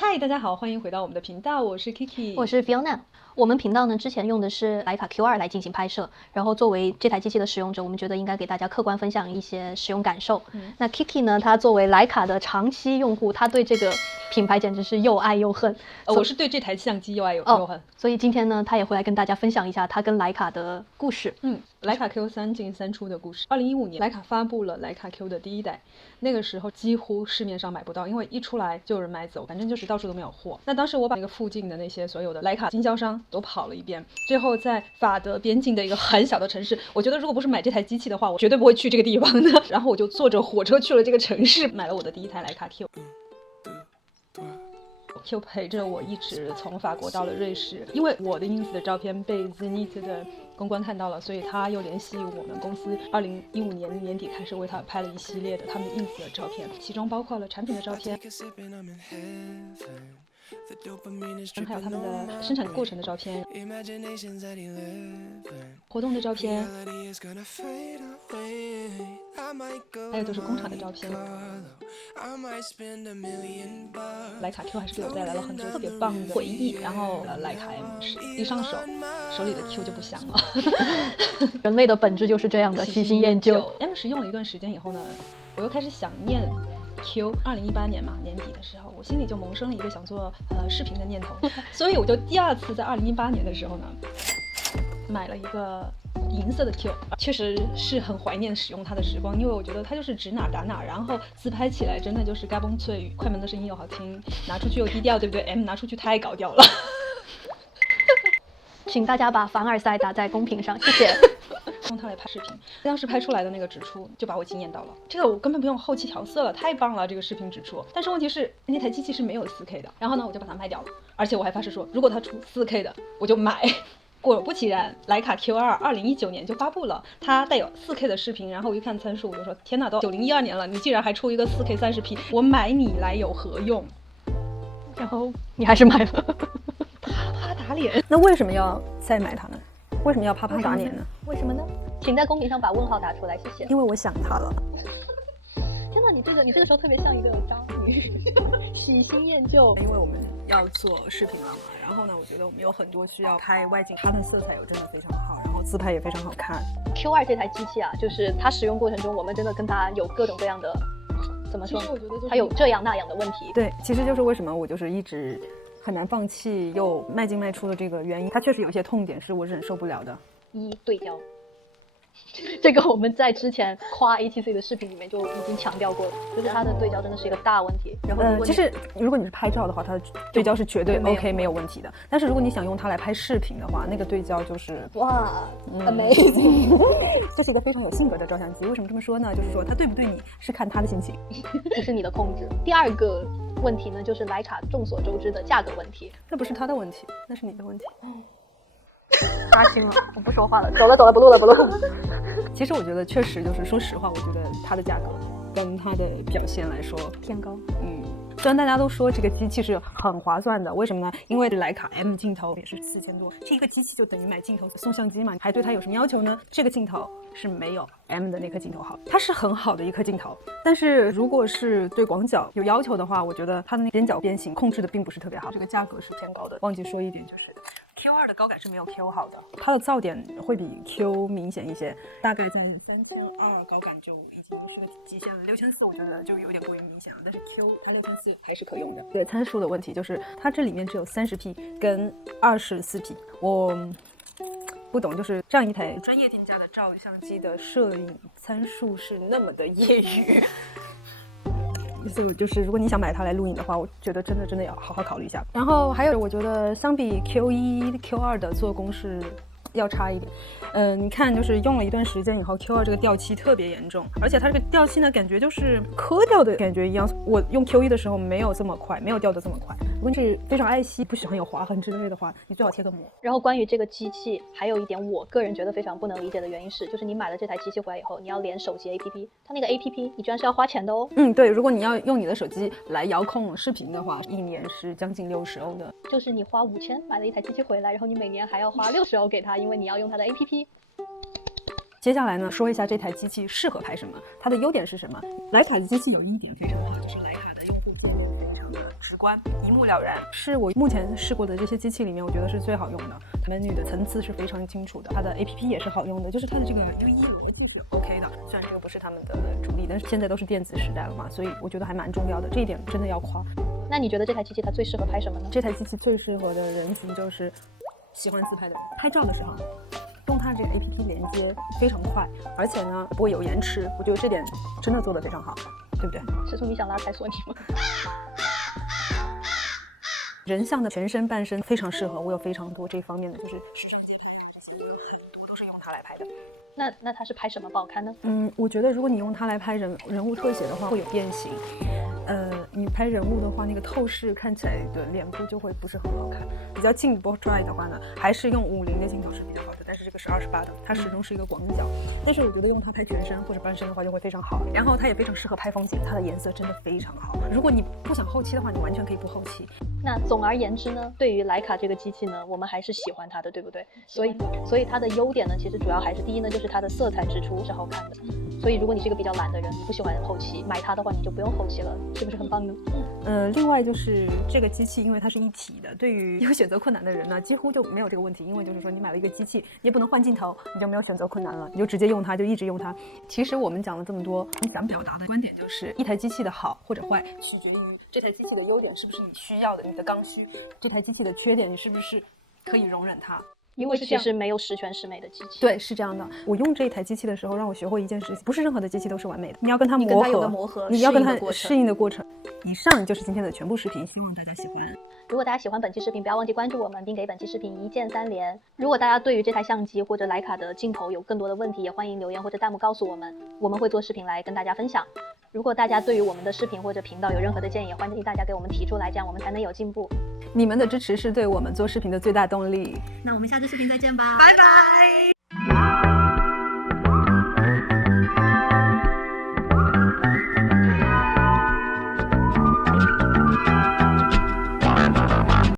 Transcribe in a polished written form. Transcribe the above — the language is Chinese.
嗨，大家好，欢迎回到我们的频道，我是 Kiki，我是 Fiona。我们频道呢之前用的是徕卡 Q2 来进行拍摄，然后作为这台机器的使用者，我们觉得应该给大家客观分享一些使用感受。那 Kiki 呢，他作为徕卡的长期用户，他对这个品牌简直是又爱又恨。我是对这台相机又爱又恨。所以今天呢，他也会来跟大家分享一下他跟徕卡的故事。徕卡 Q3进3出的故事。2015年，徕卡发布了徕卡 Q 的第一代，那个时候几乎市面上买不到，因为一出来就有人买走，反正就是到处都没有货。那当时我把那个附近的那些所有的徕卡经销商都跑了一遍，最后在法德边境的一个很小的城市，我觉得如果不是买这台机器的话，我绝对不会去这个地方的。然后我就坐着火车去了这个城市，买了我的第一台徕卡 Q。Q 陪着我一直从法国到了瑞士，因为我的 ins 的照片被 Zenith 的公关看到了，所以他又联系我们公司2015年年底开始为他拍了一系列的他们 ins 的照片，其中包括了产品的照片，还有他们的生产过程的照片，活动的照片，还有都是工厂的照片。徕卡 Q 还是给我带来了很多特别棒的回忆，然后徕卡 M 是一上手，手里的 Q 就不香了。人类的本质就是这样的，喜新厌旧。M10用了一段时间以后呢，我又开始想念Q。2018年嘛，年底的时候，我心里就萌生了一个想做视频的念头，所以我就第二次在2018年的时候呢，买了一个银色的 Q， 确实是很怀念使用它的时光，因为我觉得它就是指哪打哪，然后自拍起来真的就是嘎嘣脆，快门的声音又好听，拿出去又低调，对不对？ M 拿出去太搞调了。请大家把凡尔赛打在公屏上，谢谢。用它来拍视频，当时拍出来的那个指出就把我惊艳到了，这个我根本不用后期调色了，太棒了这个视频指出。但是问题是那台机器是没有 4K 的，然后呢我就把它卖掉了，而且我还发誓说如果它出 4K 的我就买。果不其然，徕卡 Q2 2019年就发布了，它带有 4K 的视频，然后我一看参数我就说天哪，都9012年了，你竟然还出一个 4K 30P， 我买你来有何用？然后你还是买了。啪啪打脸。那为什么要再买它呢？为什么要啪啪打脸呢？为什么呢？请在公屏上把问号打出来，谢谢。因为我想它了。天哪，你这个时候特别像一个章鱼，喜新厌旧。因为我们要做视频了嘛，然后呢，我觉得我们有很多需要拍外景，它的色彩又真的非常好，然后自拍也非常好看。Q2 这台机器啊，就是它使用过程中，我们真的跟它有各种各样的，怎么说？我觉得它有这样那样的问题。对，其实就是为什么我就是一直很难放弃又迈进迈出的这个原因，它确实有些痛点是我忍受不了的。对焦，这个我们在之前夸 ATC 的视频里面就已经强调过了，就是它的对焦真的是一个大问题。然后其实如果你是拍照的话，它的对焦是绝对 OK 没有问题的。但是如果你想用它来拍视频的话，那个对焦就是哇，amazing，这是一个非常有性格的照相机。为什么这么说呢？就是说它对不对你是看它的心情，不是你的控制。第二个问题呢，就是徕卡众所周知的价格问题。那不是他的问题，那是你的问题。扎心了，我不说话了，走了，不录了。其实我觉得确实就是说实话，我觉得它的价格跟它的表现来说偏高。虽然大家都说这个机器是很划算的，为什么呢？因为徕卡 M 镜头也是4000多，这一个机器就等于买镜头送相机嘛，还对它有什么要求呢？这个镜头是没有 M 的那颗镜头好，它是很好的一颗镜头，但是如果是对广角有要求的话，我觉得它的那边角变形控制的并不是特别好，这个价格是偏高的。忘记说一点，就是Q2 的高感是没有 Q 好的，它的噪点会比 Q 明显一些，大概在3200高感就已经是个极限了，6400我觉得就有点过于明显了，但是 Q 它6400还是可用的。对参数的问题就是它这里面只有30P 跟24P，我不懂，就是这样一台专业定价的照相机的摄影参数是那么的业余。所以就是如果你想买它来录影的话，我觉得真的要好好考虑一下。然后还有我觉得相比 Q1、Q2 的做工是要差一点。你看就是用了一段时间以后 Q2 这个掉漆特别严重，而且它这个掉漆呢感觉就是磕掉的感觉一样。我用 Q1 的时候没有这么快，没有掉的这么快。如果你是非常爱惜，不喜欢有划痕之类的话，你最好贴个膜。然后关于这个机器还有一点我个人觉得非常不能理解的原因是，就是你买了这台机器回来以后，你要连手机 APP， 它那个 APP 你居然是要花钱的哦。对，如果你要用你的手机来遥控视频的话，一年是将近60欧的。就是你花5000买了一台机器回来，然后你每年还要花60欧给它，因为你要用它的 APP。接下来呢，说一下这台机器适合拍什么，它的优点是什么。徕卡的机器有一点非常好，就是徕卡的用户体验非常的直观，一目了然，是我目前试过的这些机器里面，我觉得是最好用的。menu 的层次是非常清楚的，它的 APP 也是好用的，就是它的这个 UI 就是 OK 的。虽然这个不是他们的主力，但是现在都是电子时代了嘛，所以我觉得还蛮重要的，这一点真的要夸。那你觉得这台机器它最适合拍什么呢？这台机器最适合的人群就是喜欢自拍的人，拍照的时候用它这个 APP 连接非常快，而且呢不会有延迟，我觉得这点真的做得非常好，对不对？师叔，你想拉开索尼吗？人像的全身半身非常适合，我有非常多这方面的，就是视频自拍，我都是用它来拍的。那它是拍什么不好看呢？我觉得如果你用它来拍人物特写的话，会有变形。你拍人物的话，那个透视看起来的脸部就会不是很好看。比较近 portrait 的话呢，还是用50的镜头是比较好的，但是这个是28的，它始终是一个广角。但是我觉得用它拍全身或者半身的话就会非常好，然后它也非常适合拍风景，它的颜色真的非常好。如果你不想后期的话，你完全可以不后期。那总而言之呢，对于徕卡这个机器呢，我们还是喜欢它的，对不对？所以它的优点呢，其实主要还是第一呢，就是它的色彩之出是好看的。所以如果你是一个比较懒的人，你不喜欢后期，买它的话你就不用后期了，是不是很棒呢？另外就是这个机器，因为它是一体的，对于有选择困难的人呢，几乎就没有这个问题。因为就是说，你买了一个机器，你也不能换镜头，你就没有选择困难了，你就直接用它，就一直用它。其实我们讲了这么多，你想表达的观点就是，一台机器的好或者坏，取决于这台机器的优点是不是你需要的，你的刚需；这台机器的缺点，你是不是可以容忍它。因为其实没有十全十美的机器。对，是这样的。我用这一台机器的时候，让我学会一件事情，不是任何的机器都是完美的，你要跟它磨合，你跟它有个磨合，你要跟它适应的过程。以上就是今天的全部视频，希望大家喜欢。如果大家喜欢本期视频，不要忘记关注我们，并给本期视频1键3连。如果大家对于这台相机或者徕卡的镜头有更多的问题，也欢迎留言或者弹幕告诉我们，我们会做视频来跟大家分享。如果大家对于我们的视频或者频道有任何的建议，欢迎大家给我们提出来，这样我们才能有进步。你们的支持是对我们做视频的最大动力。那我们下次视频再见吧，拜拜。